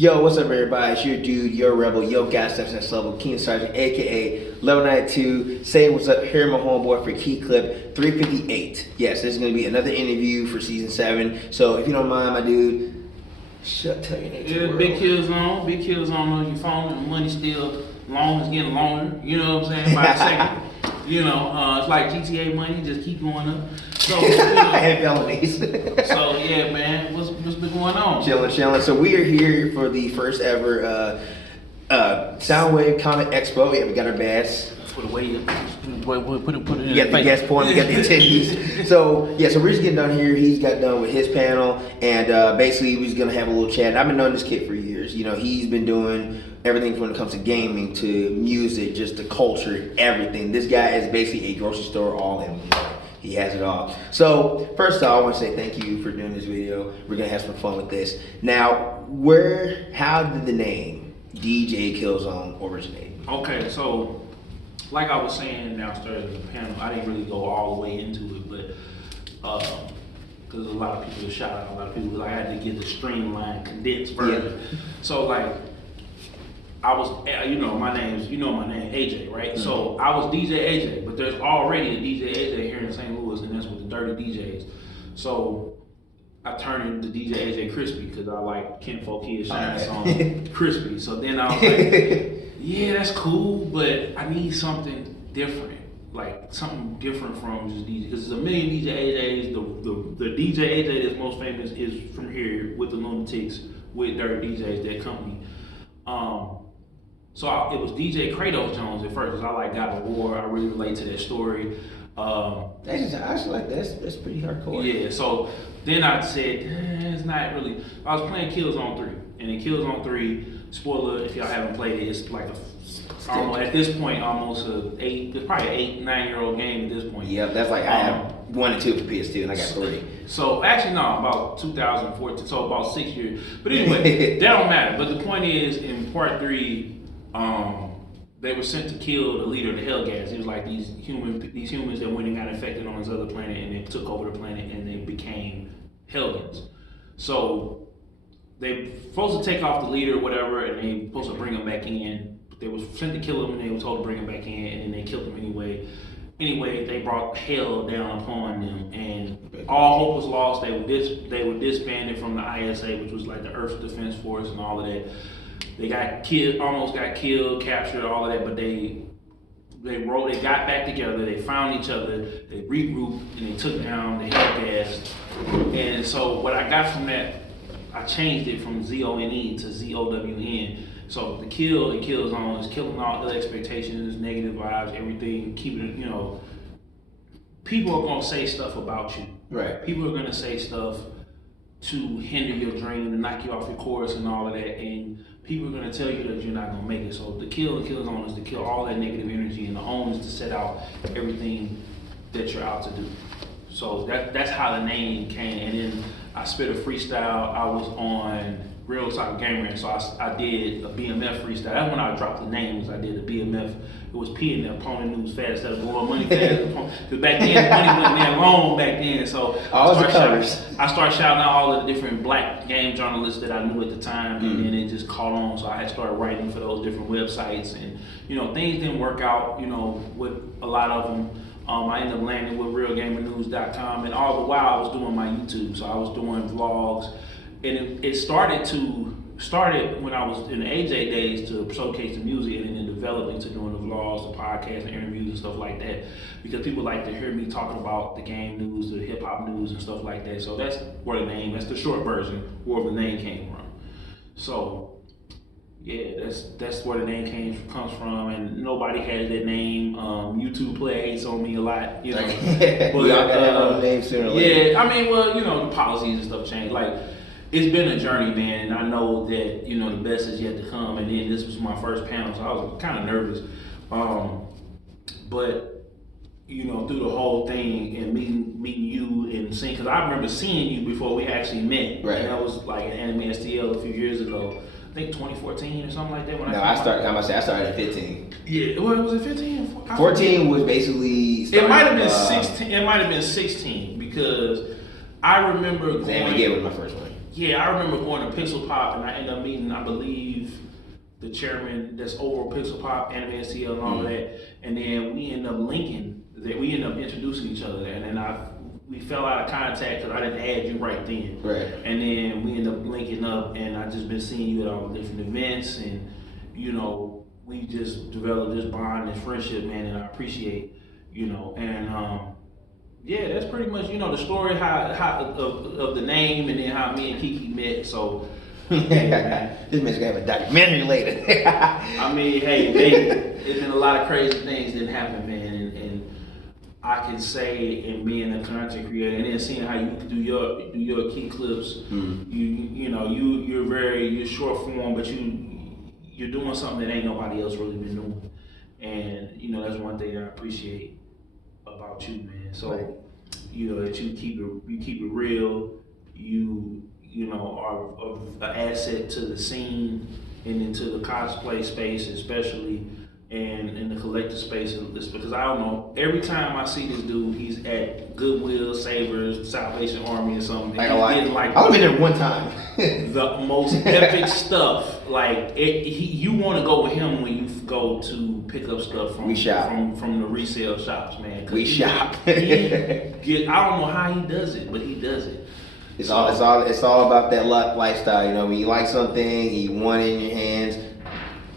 Yo, what's up, everybody? It's your dude, your rebel, your guy steps next level, King Sergeant, aka Level 92. Say what's up here, my homeboy for KeeKlip 358. Yes, this is gonna be another interview for season 7. So if you don't mind, my dude, tell your name to the world. Big Killzown on your phone, and the money still long, it's getting longer. You know what I'm saying? By the second. You know, it's like GTA money, just keep going up. So, and felonies. So yeah, man, what's been going on? Chilling. So we are here for the first ever Soundwave Comic Expo. Yeah, we got our badge. Put it in. You got the guest point, you got the attendees. So we're just getting done here. He's got done with his panel, and basically we're just gonna have a little chat. I've been knowing this kid for years. You know, he's been doing everything when it comes to gaming, to music, just the culture, everything. This guy is basically a grocery store all in one. He has it all. So first off, I want to say thank you for doing this video. We're gonna have some fun with this. Now, how did the name DJ Killzown originate? Okay, so like I was saying downstairs in the panel, I didn't really go all the way into it, but because a lot of people shout out, a lot of people, like I had to get the streamlined, condensed version. Yeah. So like, I was, my name, AJ, right? Mm-hmm. So I was DJ AJ, but there's already a DJ AJ here in St. Louis, and that's with the Dirty DJs. So I turned into DJ AJ Crispy because I like Ken Fokia Shine's song Crispy. So then I was like, yeah, that's cool, but I need something different. Like something different from just DJ. Because there's a million DJ AJs. The DJ AJ that's most famous is from here with the Lunatics, with Dirty DJs, that company. So it was DJ Kratos Jones at first, because I like God of War. I really relate to that story. That's pretty hardcore. Yeah. So then I said, it's not really. I was playing Killzone 3, and in Killzone 3, spoiler if y'all haven't played it, it's like at this point almost it's probably an 8-9-year-old game at this point. Yep, that's like I have 1 and 2 for PS2, and I got 3. So actually no, about 2014, so about 6 years. But anyway, that don't matter. But the point is, in part 3. They were sent to kill the leader of the Hellgas. It was like these humans that went and got infected on this other planet, and they took over the planet, and they became Hellions. So they supposed to take off the leader or whatever, and they supposed to bring him back in. They were sent to kill him, and they were told to bring him back in, and then they killed him anyway. Anyway, they brought hell down upon them, and all hope was lost. They were disbanded from the ISA, which was like the Earth's Defense Force and all of that. They got killed, almost got killed, captured, all of that, but they got back together, they found each other, they regrouped, and they took down the Hellgas. And so what I got from that, I changed it from ZONE to ZOWN. So the kill and Killzone is killing all the expectations, negative vibes, everything, keeping it, people are gonna say stuff about you. Right. People are gonna say stuff to hinder your dream and knock you off your course and all of that, and people are going to tell you that you're not going to make it. So the kill and Killzone is to kill all that negative energy, and the own is to set out everything that you're out to do. So that's how the name came. And then I spit a freestyle. I was on Real Talk Gamer, so I did a BMF freestyle. That's when I dropped the names. I did a BMF. It was P in there, Pony News Fast, instead of blowing money fast. Because back then, money wasn't that long back then. So I started shouting out all of the different black game journalists that I knew at the time, and then it just caught on. So I had started writing for those different websites, and things didn't work out, with a lot of them. I ended up landing with RealGamerNews.com, and all the while I was doing my YouTube. So I was doing vlogs, and it started when I was in the AJ days to showcase the music, and then developed into doing the vlogs, the podcasts, and interviews and stuff like that, because people like to hear me talking about the game news, the hip hop news and stuff like that. So that's the short version where the name came from. So yeah, that's where the name comes from, and nobody has that name. YouTube Play hates on me a lot, But we all got our own name sooner or later. Yeah, I mean, the policies and stuff change. Like, it's been a journey, man, and I know that, the best is yet to come. And then this was my first panel, so I was kind of nervous. But, through the whole thing and meeting you and seeing, because I remember seeing you before we actually met. Right. And that was like an Anime STL a few years ago. I think 2014 or something like that. I started at 15. Yeah, was it 15? 14 was basically. It might have been 16. It might have been 16 because I remember going. was my first one. Yeah, I remember going to Pixel Pop, and I ended up meeting, I believe, the chairman that's over Pixel Pop, Anime STL, and all of that. And then we ended up linking, that we ended up introducing each other, and then we fell out of contact because I didn't add you right then. Right. And then we ended up linking up, and I just been seeing you at all the different events, and you know, we just developed this bond, this friendship, man, and I appreciate, you know, and yeah, that's pretty much, you know, the story of the name, and then how me and Kiki met. So yeah, this man's gonna have a documentary later. I mean, hey, it's been a lot of crazy things that happen, man, and I can say, in being a content creator, and then seeing how you do your key clips, you're short form, but you're doing something that ain't nobody else really been doing, and you know that's one thing I appreciate about you, man. So right. you know that you keep it real, you know are an asset to the scene and into the cosplay space especially, and in the collector space, because I don't know, every time I see this dude, he's at Goodwill, Savers, Salvation Army or something. I've only been there one time. The most epic stuff. Like you want to go with him when you go to pick up stuff from the resale shops, man. We shop. I don't know how he does it, but he does it. It's all about that lifestyle. You know, when you like something, you want it in your hands.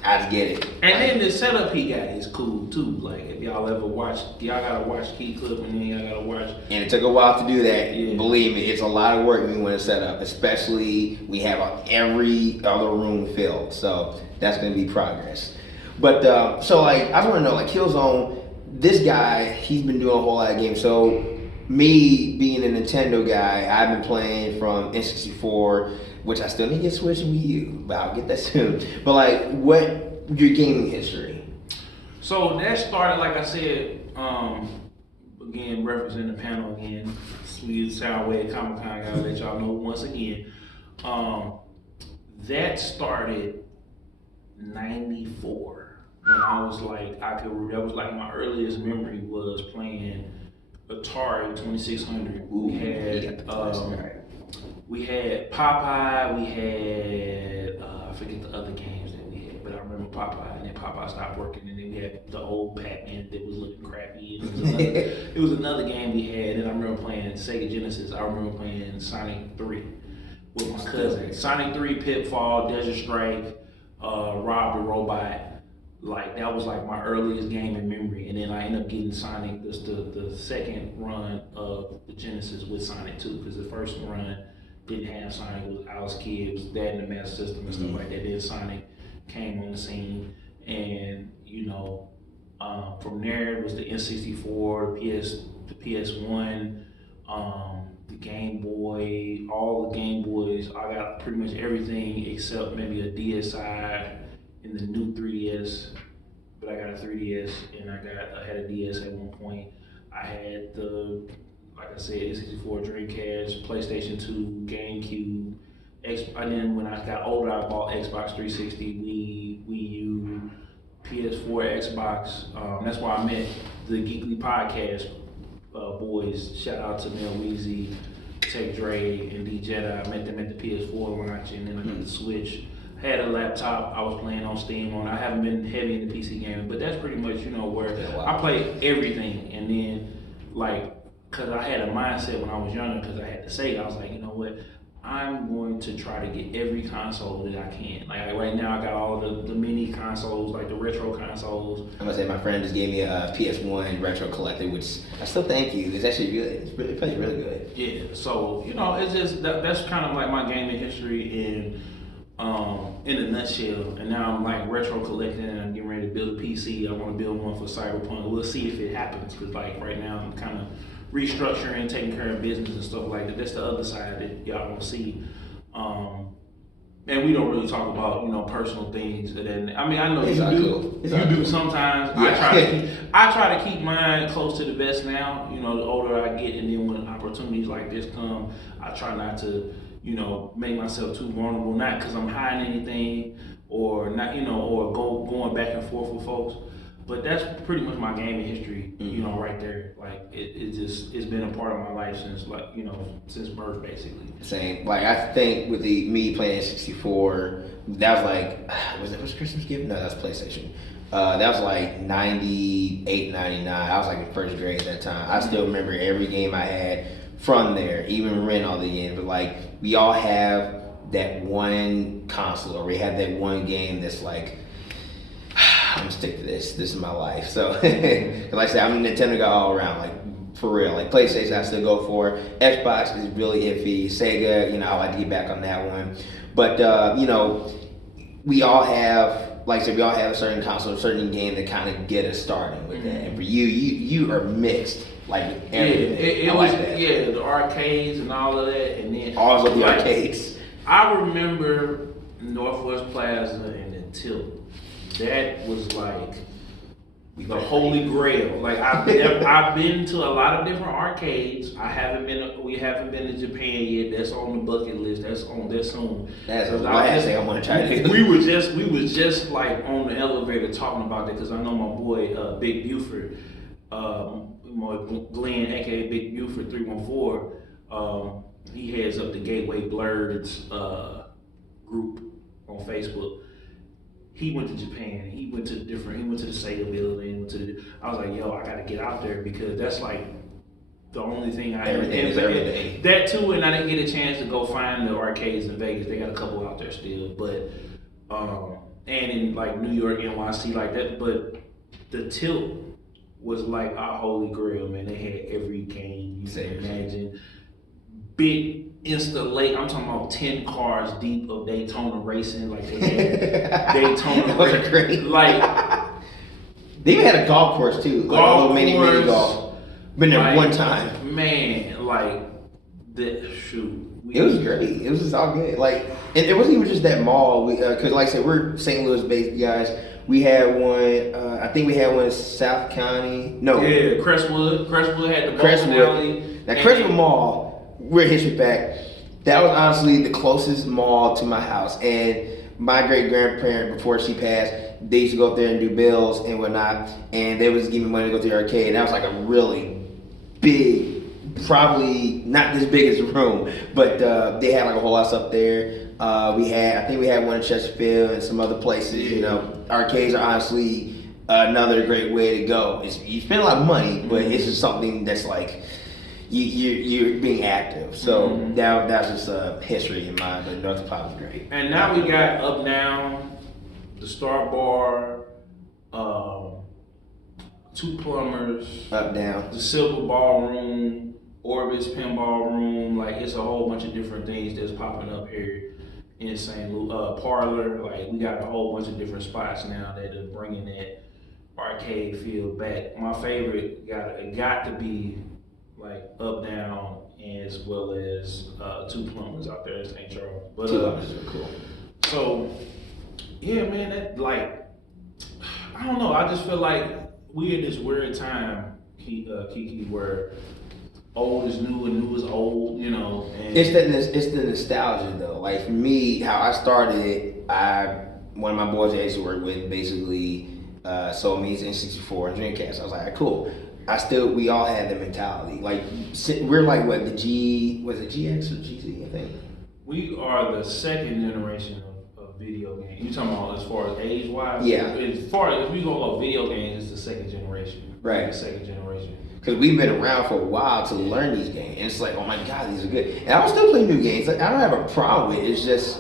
I just get it. And then the setup he got is cool too. Like if y'all ever y'all gotta watch KeeKlip, and then y'all gotta watch. And it took a while to do that. Yeah. Believe me, it's a lot of work when we want to set up. Especially we have every other room filled, so that's going to be progress. But so like I just want to know, like Killzown, this guy, he's been doing a whole lot of games. So me being a Nintendo guy, I've been playing from N64. Which I still need to get Switch and Wii U, but I'll get that soon. But like, what your gaming history? So that started, like I said, again, referencing the panel again, Sweet Soundwave Comic-Con, I'll let y'all know once again. That started '94 when I was like, that was like my earliest memory was playing Atari 2600. Ooh, We had Popeye, we had, I forget the other games that we had, but I remember Popeye, and then Popeye stopped working, and then we had the old Pac-Man that was looking crappy, and it was another game we had, and I remember playing Sega Genesis. I remember playing Sonic 3 with my cousin. Sonic 3, Pitfall, Desert Strike, Rob the Robot. Like that was like my earliest gaming memory, and then I ended up getting Sonic, the second run of the Genesis with Sonic 2, because the first run didn't have Sonic. It was Alice Kid, it was Dad in the Master System and stuff like that. Then Sonic came on the scene, and you know, from there it was the N64, the PS1, the Game Boy, all the Game Boys. I got pretty much everything except maybe a DSi in the new 3DS, but I got a 3DS, and I had a DS at one point. I had like I said, N64, Dreamcast, PlayStation 2, GameCube, and then when I got older, I bought Xbox 360, Wii U, PS4, Xbox. That's why I met the Geekly Podcast boys. Shout out to Mel Weezy, Tech Dre, and D Jedi. I met them at the PS4 launch, and then I got the Switch. Had a laptop I was playing on Steam on. I haven't been heavy in the PC gaming, but that's pretty much, you know, where I play everything. And then, like, because I had a mindset when I was younger, because I had to say, I was like, you know what, I'm going to try to get every console that I can. Like right now, I got all the mini consoles, like the retro consoles. I'm gonna say my friend just gave me a PS1 retro collector, which I still thank you. It's actually good. It plays really good. Yeah. So you know, it's just that's kind of like my gaming history in a nutshell. And now I'm like retro collecting, and I'm getting ready to build a PC. I want to build one for Cyberpunk. We'll see if it happens, because like right now I'm kind of restructuring, taking care of business and stuff like that. That's the other side that y'all don't see. And we don't really talk about, you know, personal things. And then, I mean, I know you do. You do sometimes. Yeah. I try to keep mine close to the vest now. You know, the older I get, and then when opportunities like this come, I try not to, you know, make myself too vulnerable. Not because I'm hiding anything, or not, you know, or going back and forth with folks. But that's pretty much my gaming history, you know, right there. Like it's been a part of my life since since birth basically. Same. Like I think with me playing 64, that was like was Christmas gift? No, that's PlayStation. That was like 98, 99. I was like in first grade at that time. I still remember every game I had from there, even rent all the games. But like we all have that one console, or we have that one game that's like, I'm gonna stick to this. This is my life. So, like I said, I'm a Nintendo guy all around. Like for real. Like PlayStation, I still go for. Xbox is really iffy. Sega, I like to get back on that one. But we all have, like I said, we all have a certain console, a certain game that kind of get us started with that. And for you are mixed. Like with everything. It was like that. Yeah, the arcades and all of that, and then all of the arcades. I remember Northwest Plaza and the Tilt. That was like the holy grail. Like I've been to a lot of different arcades. We haven't been to Japan yet. That's on the bucket list. That's soon. That's the last thing I want to try to do. We was just like on the elevator talking about that because I know my boy Big Buford, Glenn, aka Big Buford 314. He heads up the Gateway Blurs group on Facebook. He went to Japan. He went to the Sega building. I was like, yo, I got to get out there because that's like the only thing everything is everything. That too, and I didn't get a chance to go find the arcades in Vegas. They got a couple out there still, but and in like New York, NYC, like that. But the Tilt was like our holy grail, man. They had every game you can imagine. Big installation. I'm talking about 10 cars deep of Daytona racing. Like they had Daytona racing. Great. Like they even had a golf course too. Like a little mini golf. Been there one time. Man, like that shoot. It was great. It was just all good. Like, and it wasn't even just that mall. Because like I said, we're St. Louis based guys. We had one. I think we had one in South County. No. Yeah, Crestwood. Crestwood had the Crestwood. Now Crestwood Mall. We're history back. That was honestly the closest mall to my house. And my great grandparent, before she passed, they used to go up there and do bills and whatnot. And they was giving me money to go to the arcade. And that was like a really big, probably not this big as a room, but they had like a whole house up there. I think we had one in Chesterfield and some other places. Arcades are honestly another great way to go. You spend a lot of money, but it's just something that's like, you're being active, so that's just history in mind. But North Plaza was great. And now we got Up Down, the Star Bar, Two Plumbers, Up Down, the Silver Ballroom, Orbit's Pinball Room. Like it's a whole bunch of different things that's popping up here in St. Louis. Parlor, like we got a whole bunch of different spots now that are bringing that arcade feel back. My favorite got to be like Up Down, as well as Two Plumbers out there in St. Charles. But Two Plumbers are cool. So yeah, man, that like I don't know. I just feel like we in this weird time, Kiki, where old is new and new is old. And it's the nostalgia though. Like for me, how I started, one of my boys I used to work with basically sold me his N64 and Dreamcast. I was like, all right, cool. We all had the mentality. Like, we're like, was it GX or GZ, I think? We are the second generation of video games. You talking about as far as age-wise? Yeah. As far as if we go about video games, it's the second generation. Right. The second generation. Because we've been around for a while to learn these games. And it's like, oh my God, these are good. And I will still play new games. Like, I don't have a problem with it. It's just,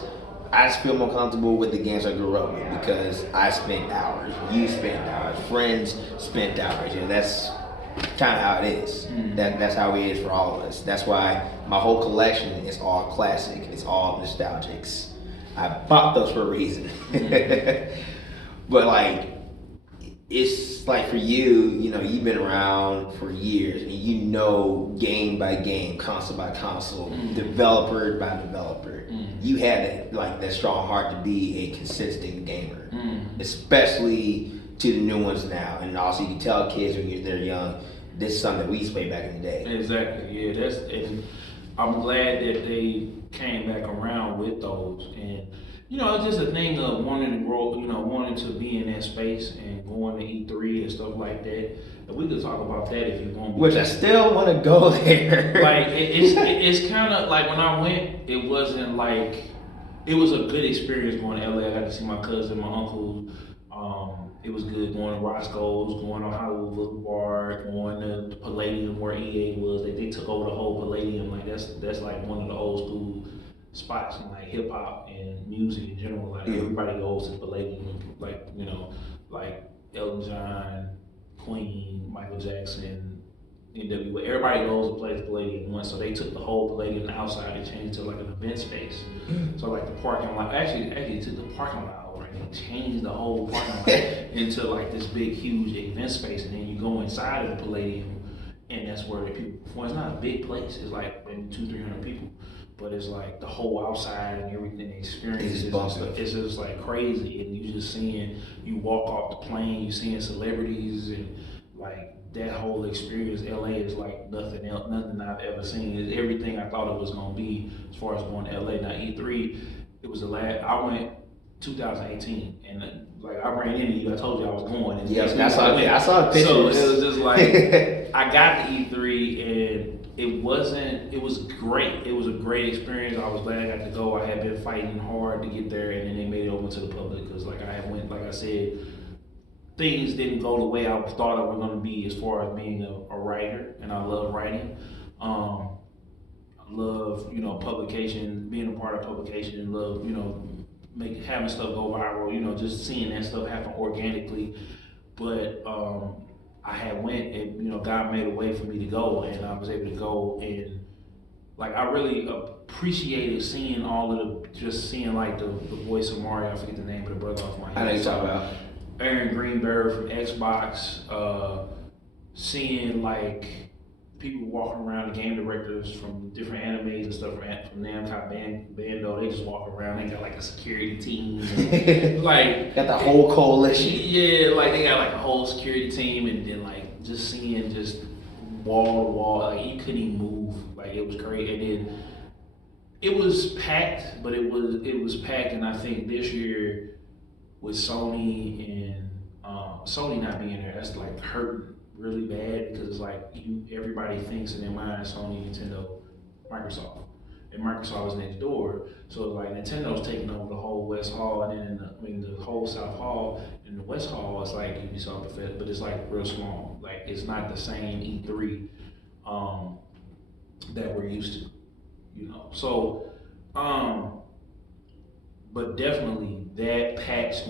I just feel more comfortable with the games I grew up with because I spent hours. You spent hours. Friends spent hours. That's kind of how it is. That's how it is for all of us. That's why my whole collection is all classic. It's all nostalgics. I bought those for a reason. But like, it's like for you, you've been around for years and game by game, console by console, developer by developer. You had that strong heart to be a consistent gamer, especially to the new ones now. And also you can tell kids when they're young, this is something we used to play back in the day. Exactly, yeah. And I'm glad that they came back around with those. And You know, it's just a thing of wanting to grow, you know, wanting to be in that space and going to E3 and stuff like that. And we could talk about that if you want. Which I still want to go there. Like it's kind of like when I went, it wasn't like it was a good experience going to LA. I got to see my cousin, my uncle. It was good going to Roscoe's, going to Hollywood Boulevard, going to the Palladium where EA was. They took over the whole Palladium. Like that's like one of the old school spots in like hip hop and music in general. Like everybody goes to the Palladium, like you know, like Elton John, Queen, Michael Jackson, NWA. Everybody goes to play the Palladium once. So they took the whole Palladium outside and changed it to like an event space. So like the parking lot, actually took the parking lot over and changed the whole parking lot into like this big, huge event space. And then you go inside of the Palladium, and that's where the people perform. It's not a big place. It's like maybe 200-300 people. But it's like the whole outside and everything, the experience it's just like crazy. And you just seeing, you walk off the plane, you seeing celebrities and like that whole experience. LA is like nothing else, nothing I've ever seen. It's everything I thought it was gonna be as far as going to LA. Now E3, it was the last, I went 2018 and like I ran into you, I told you I was going. And yeah, I saw the pictures. So it was just like, I got to E3 and it was great. It was a great experience. I was glad I got to go. I had been fighting hard to get there, and then they made it open to the public because, like I said, things didn't go the way I thought it was going to be as far as being a writer, and I love writing. I love, you know, publication, being a part of publication, and love, you know, having stuff go viral. You know, just seeing that stuff happen organically. But I had went and, you know, God made a way for me to go, and I was able to go, and like I really appreciated seeing seeing like the voice of Mario. I forget the name of the brother off my head. I know you're talking about Aaron Greenberg from Xbox. Seeing like people walking around, the game directors from different animes and stuff from Namco Bandai, they just walk around. They got like a security team, and, like got the whole coalition. Yeah, like they got like a whole security team, and then like just seeing just wall to wall, like you couldn't even move. Like it was great, and then it was packed, but it was packed, and I think this year with Sony and Sony not being there, that's like hurt really bad because it's like everybody thinks in their mind Sony, Nintendo, Microsoft, and Microsoft was next door. So it's like Nintendo's taking over the whole West Hall, and then the whole South Hall, and the West Hall is like Ubisoft, but it's like real small. Like it's not the same E3 that we're used to, you know. So, but definitely that PAX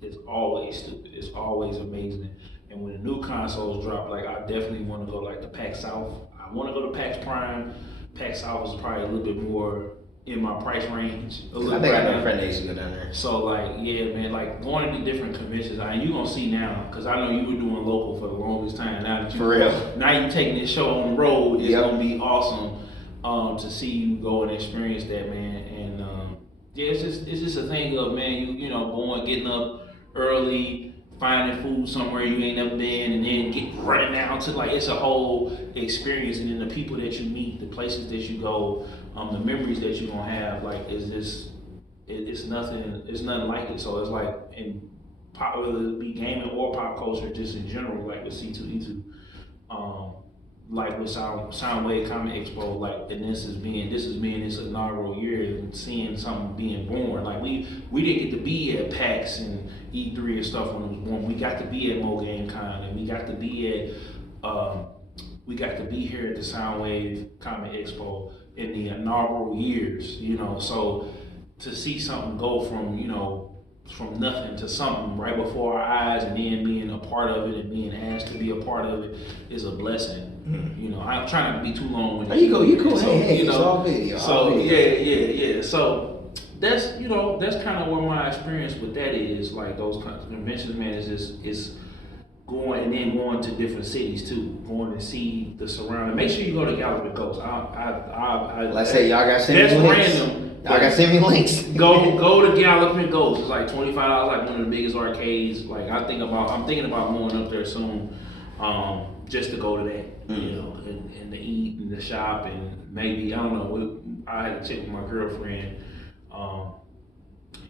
it's always stupid. It's always amazing. And when the new consoles drop, like I definitely want to go like the PAX South. I want to go to PAX Prime. PAX South is probably a little bit more in my price range. I think I know a friend that used to go down there. So like, yeah, man, like going to different conventions. And you gonna see now, because I know you were doing local for the longest time. Now that now you taking this show on the road, it's gonna be awesome to see you go and experience that, man. And yeah, it's just a thing of, man, you know, getting up early, finding food somewhere you ain't never been, and then running down to, like, it's a whole experience. And then the people that you meet, the places that you go, the memories that you're gonna have, like, it's nothing like it. So it's like in pop, whether it be gaming or pop culture, just in general, like with C2E2, like with Soundwave Comic Expo, like, and this is being this inaugural year and seeing something being born. Like we didn't get to be at PAX and E3 and stuff when it was born. We got to be at Mo Game Con, and we got to be here at the Soundwave Comic Expo in the inaugural years, you know. So to see something go from, you know, from nothing to something right before our eyes, and then being a part of it and being asked to be a part of it is a blessing. Mm-hmm. You know, I'm trying not to be too long with it. You cool. So, hey, you know, it's all video. So yeah. So that's kind of what my experience with that is. Like those conventions, man, is going and then going to different cities too, going to see the surrounding. Make sure you go to Galloping Ghost. Let's say y'all got send me links. Y'all got send me links. Go to Galloping Ghost. It's like $25, like one of the biggest arcades. Like I'm thinking about going up there soon, just to go to that, you know, and to eat and to shop, and maybe, I don't know. I had to check with my girlfriend.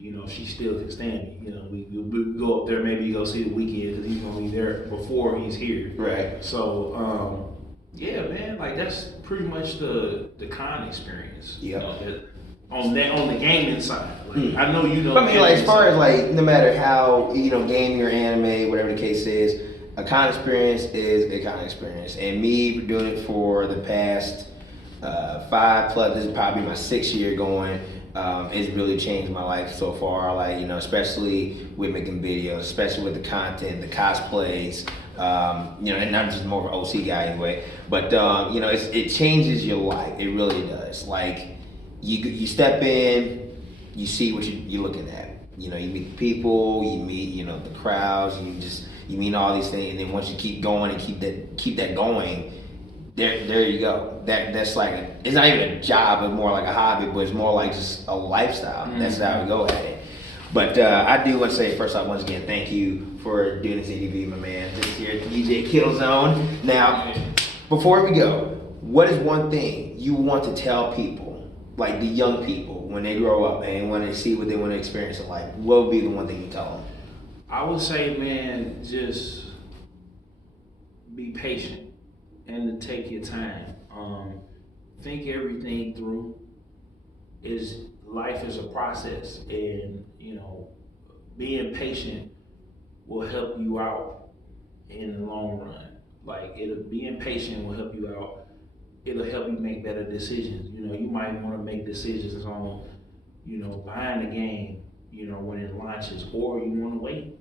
You know, she still can stand me. You know, we go up there, maybe go see the weekend because he's gonna be there before he's here. Right. So, yeah, man, like that's pretty much the con experience. Yeah. On the gaming side, like, I know you know. But I mean, like as far as like, no matter how gaming or anime, whatever the case is, a con experience is a con experience, and me doing it for the past 5+, this is probably my 6th year going. It's really changed my life so far. Like especially with making videos, especially with the content, the cosplays. And I'm just more of an OC guy anyway. But it changes your life. It really does. Like you step in, you see what you're looking at. You meet the people, you meet the crowds, you meet all these things, and then once you keep going and keep that going. There you go. That's like it's not even a job, it's more like a hobby, but it's more like just a lifestyle. Mm-hmm. That's how we go at it. But I do want to say first off, once again, thank you for doing this interview, my man. This here at DJ Killzown. Now, before we go, what is one thing you want to tell people, like the young people, when they grow up and when they see what they want to experience in life? What would be the one thing you tell them? I would say, man, just be patient. And to take your time. Think everything through. Life is a process, and being patient will help you out in the long run. Like being patient will help you out. It'll help you make better decisions. You might want to make decisions on, buying the game, when it launches, or you want to wait.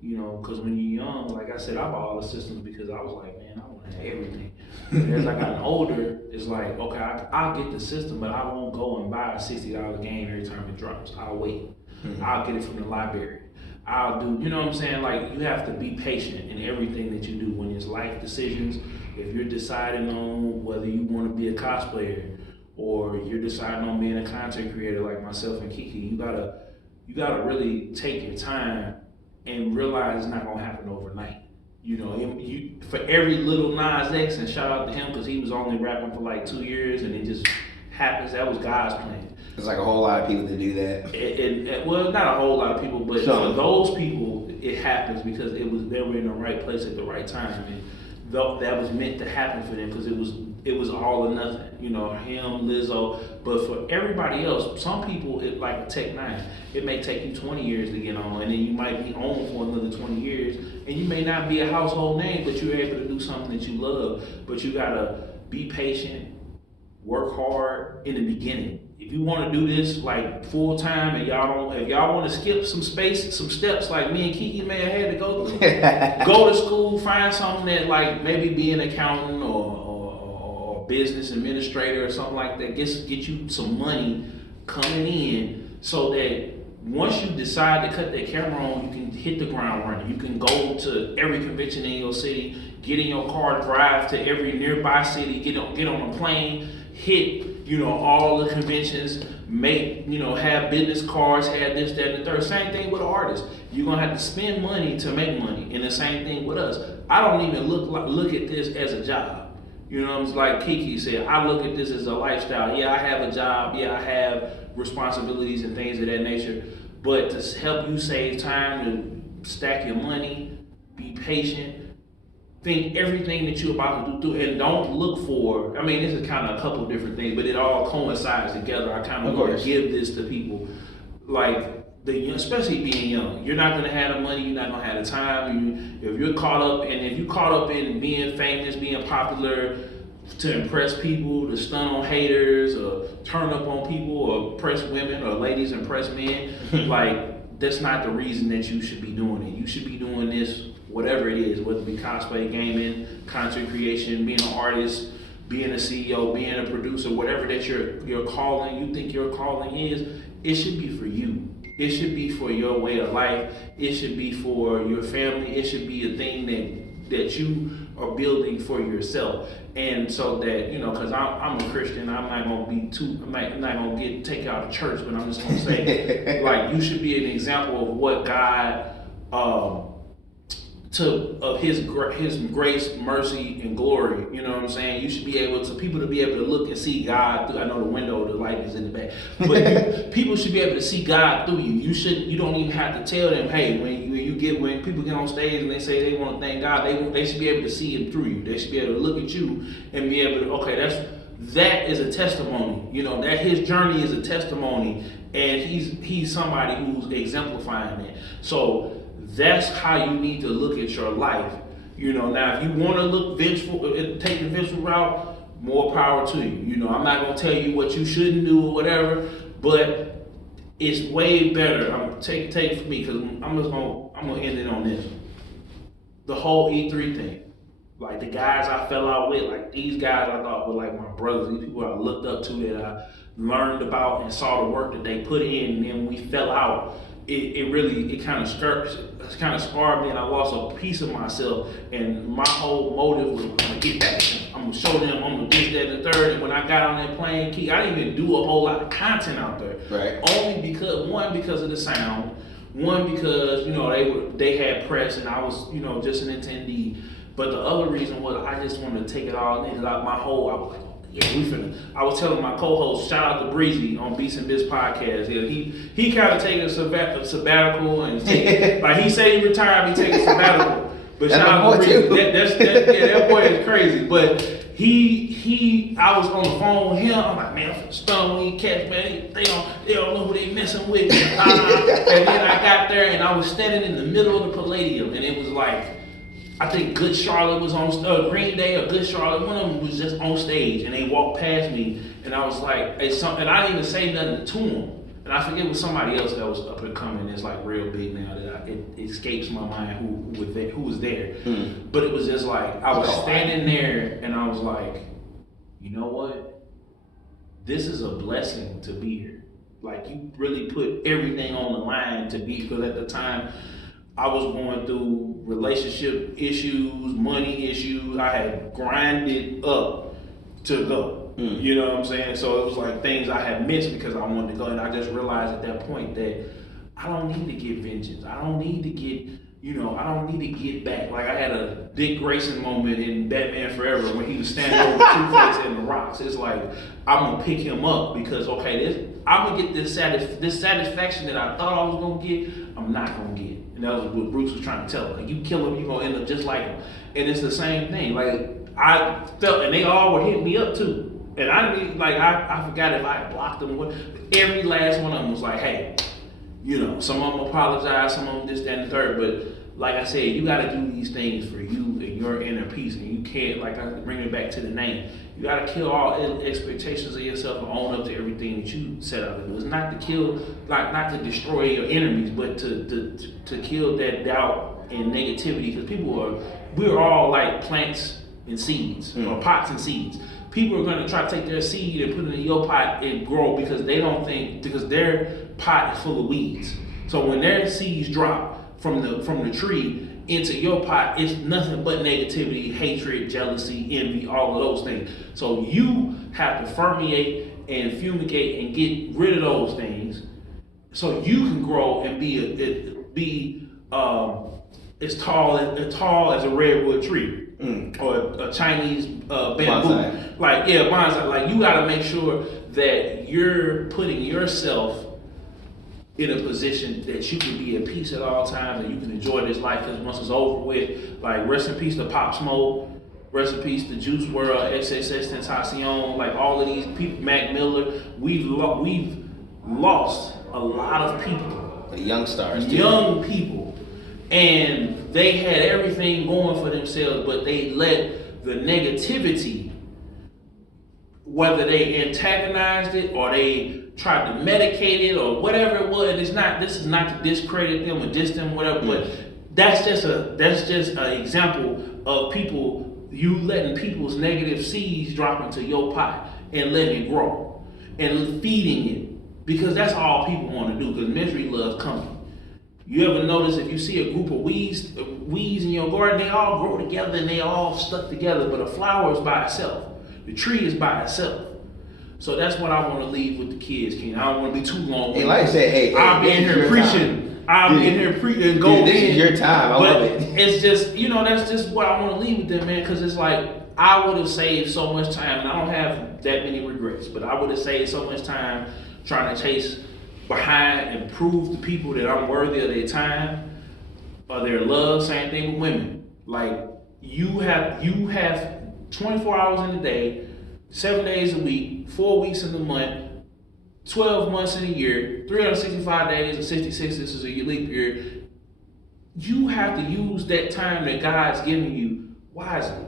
Because when you're young, like I said, I bought all the systems because I was like, man, I want to have everything. And as I got older, it's like, okay, I'll get the system, but I won't go and buy a $60 game every time it drops. I'll wait. Mm-hmm. I'll get it from the library. I'll do, you know what I'm saying? Like, you have to be patient in everything that you do when it's life decisions. If you're deciding on whether you want to be a cosplayer or you're deciding on being a content creator like myself and Kiki, you gotta really take your time and realize it's not gonna happen overnight. For every little Nas X, and shout out to him because he was only rapping for like 2 years, and it just happens. That was God's plan. There's like a whole lot of people that do that. Well, not a whole lot of people, but for those people, it happens because they were in the right place at the right time, and that was meant to happen for them because it was all or nothing. Him, Lizzo. But for everybody else, some people, like Tech 9, it may take you 20 years to get on, and then you might be on for another 20 years, and you may not be a household name, but you're able to do something that you love. But you gotta be patient, work hard in the beginning. If you want to do this like full time, and if y'all want to skip some steps like me and Kiki may have had to go through, go to school, find something that like maybe be an accountant or business administrator or something like that, get you some money coming in so that once you decide to cut that camera on, you can hit the ground running. You can go to every convention in your city, get in your car, drive to every nearby city, get on a plane, hit all the conventions, have business cards, have this, that, and the third. Same thing with an artist. You're gonna have to spend money to make money, and the same thing with us. I don't even look at this as a job. It's like Kiki said, I look at this as a lifestyle. Yeah, I have a job. Yeah, I have responsibilities and things of that nature. But to help you save time, to stack your money, be patient, think everything that you're about to do through, and don't look for, this is kind of a couple of different things, but it all coincides together. I kind of want to give this to people. Like, especially being young, you're not gonna have the money, you're not gonna have the time. If you're caught up in being famous, being popular, to impress people, to stun on haters, or turn up on people, or impress women, or ladies impress men, like that's not the reason that you should be doing it. You should be doing this, whatever it is, whether it be cosplay, gaming, content creation, being an artist, being a CEO, being a producer, whatever that your calling, you think your calling is, it should be for you. It should be for your way of life. It should be for your family. It should be a thing that you are building for yourself. And so that, because I'm a Christian, I'm not gonna take you out of church, but I'm just gonna say, like, you should be an example of what God of his grace, mercy, and glory. You know what I'm saying? You should be able to people to be able to look and see God through. I know the window, the light is in the back, but people should be able to see God through you. You don't even have to tell them, hey, when people get on stage and they say they want to thank God, they should be able to see Him through you. They should be able to look at you and be able to, okay, that is a testimony. You know, that his journey is a testimony, and he's somebody who's exemplifying it. So that's how you need to look at your life. You know, now if you want to look vengeful, take the vengeful route, more power to you. You know, I'm not gonna tell you what you shouldn't do or whatever, but it's way better. Take it from me, because I'm gonna end it on this. The whole E3 thing. Like the guys I fell out with, like these guys I thought were like my brothers, these people I looked up to, that I learned about and saw the work that they put in, and then we fell out. It kind of scarred me, and I lost a piece of myself. And my whole motive was, I'm gonna get back. I'm gonna show them. I'm gonna this, that, and the third. And when I got on that plane, I didn't even do a whole lot of content out there. Right. Only because of the sound. One, because they had press, and I was just an attendee. But the other reason was I just wanted to take it all in. Like I was like, yeah, I was telling my co-host, shout out to Breezy on Beats and Biz podcast. Yeah, he kind of taking a sabbatical and like he said he retired, he taking a sabbatical. But shout out to Breezy. That boy is crazy. But I was on the phone with him. I'm like, man, I'm stunned when he catch, man. They don't know who they messing with. And then I got there and I was standing in the middle of the Palladium, and it was like, I think Good Charlotte was on Green Day or Good Charlotte. One of them was just on stage, and they walked past me, and I was like, and I didn't even say nothing to them. And I forget it was somebody else that was up and coming. It's like real big now that it escapes my mind who was there. But it was just like I was standing there, and I was like, you know what? This is a blessing to be here. Like you really put everything on the line to be, because at the time I was going through relationship issues, money issues. I had grinded up to go. You know what I'm saying? So it was like things I had missed because I wanted to go, and I just realized at that point that I don't need to get vengeance. I don't need to get, I don't need to get back. Like I had a Dick Grayson moment in Batman Forever when he was standing over Two-Face and the rocks. It's like, I'm gonna pick him up because I'm gonna get this satisfaction that I thought I was gonna get, I'm not gonna get. And that was what Bruce was trying to tell him. Like, you kill him, you're gonna end up just like him. And it's the same thing. Like, I felt, and they all were hitting me up too. And I forgot if I had blocked them. Every last one of them was like, hey, some of them apologize, some of them this, that, and the third. But like I said, you gotta do these things for you and your inner peace. And you can't, like I bring it back to the name, you gotta kill all expectations of yourself and own up to everything that you set out to do. It's not to kill, not to destroy your enemies, but to kill that doubt and negativity. Because we're all like plants and seeds, or pots and seeds. People are gonna try to take their seed and put it in your pot and grow because because their pot is full of weeds. So when their seeds drop from the tree into your pot, it's nothing but negativity, hatred, jealousy, envy, all of those things. So you have to fermentate and fumigate and get rid of those things so you can grow and be as tall as a redwood tree. Or a Chinese bamboo. Bonsai. Bonsai. Like, you gotta make sure that you're putting yourself in a position that you can be at peace at all times and you can enjoy this life, because once it's over with, like, rest in peace to Pop Smoke, rest in peace to Juice WRLD, XXX Tentacion, like all of these people, Mac Miller. We've lost a lot of people. The young stars, too. Young people. And they had everything going for themselves, but they let the negativity, whether they antagonized it or they tried to medicate it or whatever it was. This is not to discredit them or diss them, whatever. But that's just an example of you letting people's negative seeds drop into your pot and letting it grow and feeding it, because that's all people want to do. Because misery loves company. You ever notice if you see a group of weeds in your garden, they all grow together and they all stuck together, but a flower is by itself. The tree is by itself. So that's what I want to leave with the kids, King. I don't want to be too long. Hey, like I said, I'll be in here preaching I'm in here and go this in. is your time. I love it. It's just, that's just what I want to leave with them, man. Because it's like, I would have saved so much time, and I don't have that many regrets, but I would have saved so much time trying to chase behind and prove to people that I'm worthy of their time or their love. Same thing with women. Like, you have 24 hours in a day, 7 days a week, 4 weeks in the month, 12 months in a year, 365 days and 66, this is a leap year. You have to use that time that God's giving you wisely.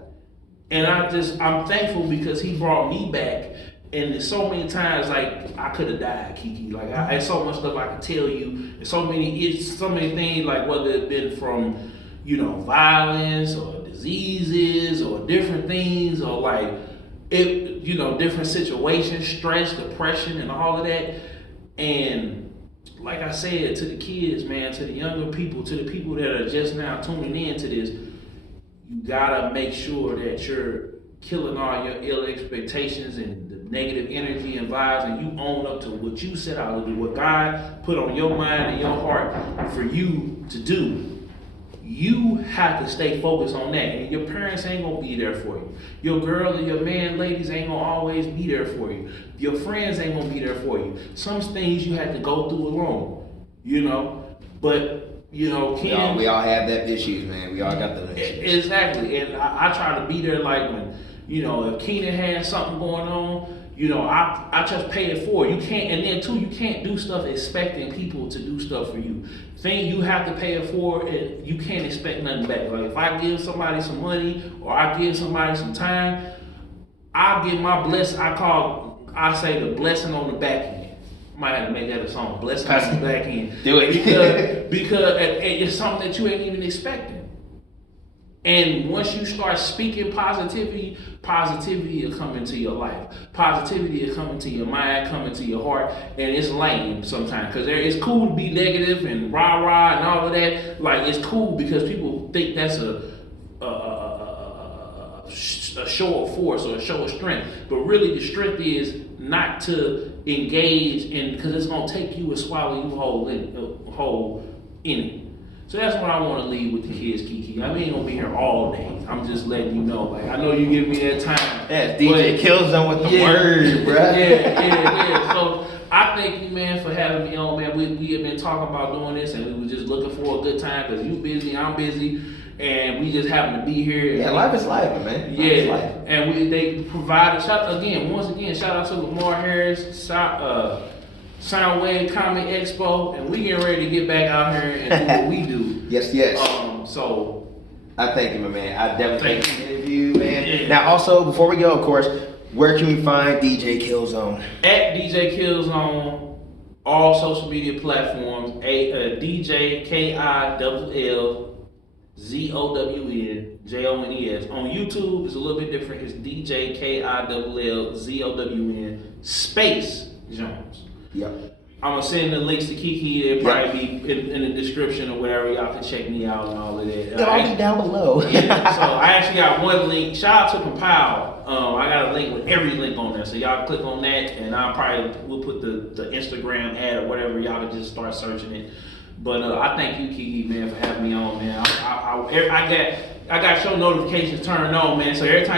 And I'm thankful because he brought me back. And there's so many times, like, I could have died, Kiki. Like, I had so much stuff I could tell you. And so many things, like, whether it's been from, violence or diseases or different things or, like, different situations, stress, depression, and all of that. And like I said, to the kids, man, to the younger people, to the people that are just now tuning in to this, you gotta make sure that you're killing all your ill expectations and the negative energy and vibes, and you own up to what you set out to do, what God put on your mind and your heart for you to do. You have to stay focused on that. And your parents ain't gonna be there for you. Your girl or your man, ladies, ain't gonna always be there for you. Your friends ain't gonna be there for you. Some things you have to go through alone, But, Ken... We all have that issues, man. We all got the issues. Exactly. And I try to be there, like, when, if Keenan has something going on, I just pay it forward. You can't, and then too, you can't do stuff expecting people to do stuff for you. You have to pay it forward, and you can't expect nothing back. Like, if I give somebody some money or I give somebody some time, I'll give my blessing. I say the blessing on the back end. Might have to make that a song. Blessing on the back end. Do it. because it's something that you ain't even expecting. And once you start speaking positivity will come into your life. Positivity will come into your mind, come into your heart, and it's lame sometimes. Because it's cool to be negative and rah-rah and all of that. Like, it's cool because people think that's a show of force or a show of strength. But really the strength is not to engage in, because it's going to take you and swallow you whole in it. So that's what I want to leave with the kids, Kiki. I ain't gonna be here all day. I'm just letting you know. Like, I know you give me that time. Yeah, DJ Killzown with the word, bro. Yeah. So I thank you, man, for having me on, man. We have been talking about doing this, and we were just looking for a good time because you busy, I'm busy, and we just happen to be here. Yeah, life is life, man. Life is life. And they provided. Once again, shout out to Lamar Harris. Soundwave Comic Expo, and we getting ready to get back out here and do what we do. Yes. So I thank you, my man. I definitely thank you for the interview, man. Yeah. Now, also, before we go, of course, where can we find DJ Killzown? At DJ Killzown, all social media platforms. DJ KILLZOWN On YouTube, it's a little bit different. It's DJ KILLZOWN space Jones. Yep. I'm gonna send the links to Kiki. It'll probably be in the description or wherever. Y'all can check me out and all of that. It'll all be down below. So I actually got one link. Shout out to Compile. I got a link with every link on there. So y'all click on that, and we'll put the Instagram ad or whatever. Y'all can just start searching it. But I thank you, Kiki, man, for having me on, man. I got your notifications turned on, man. So every time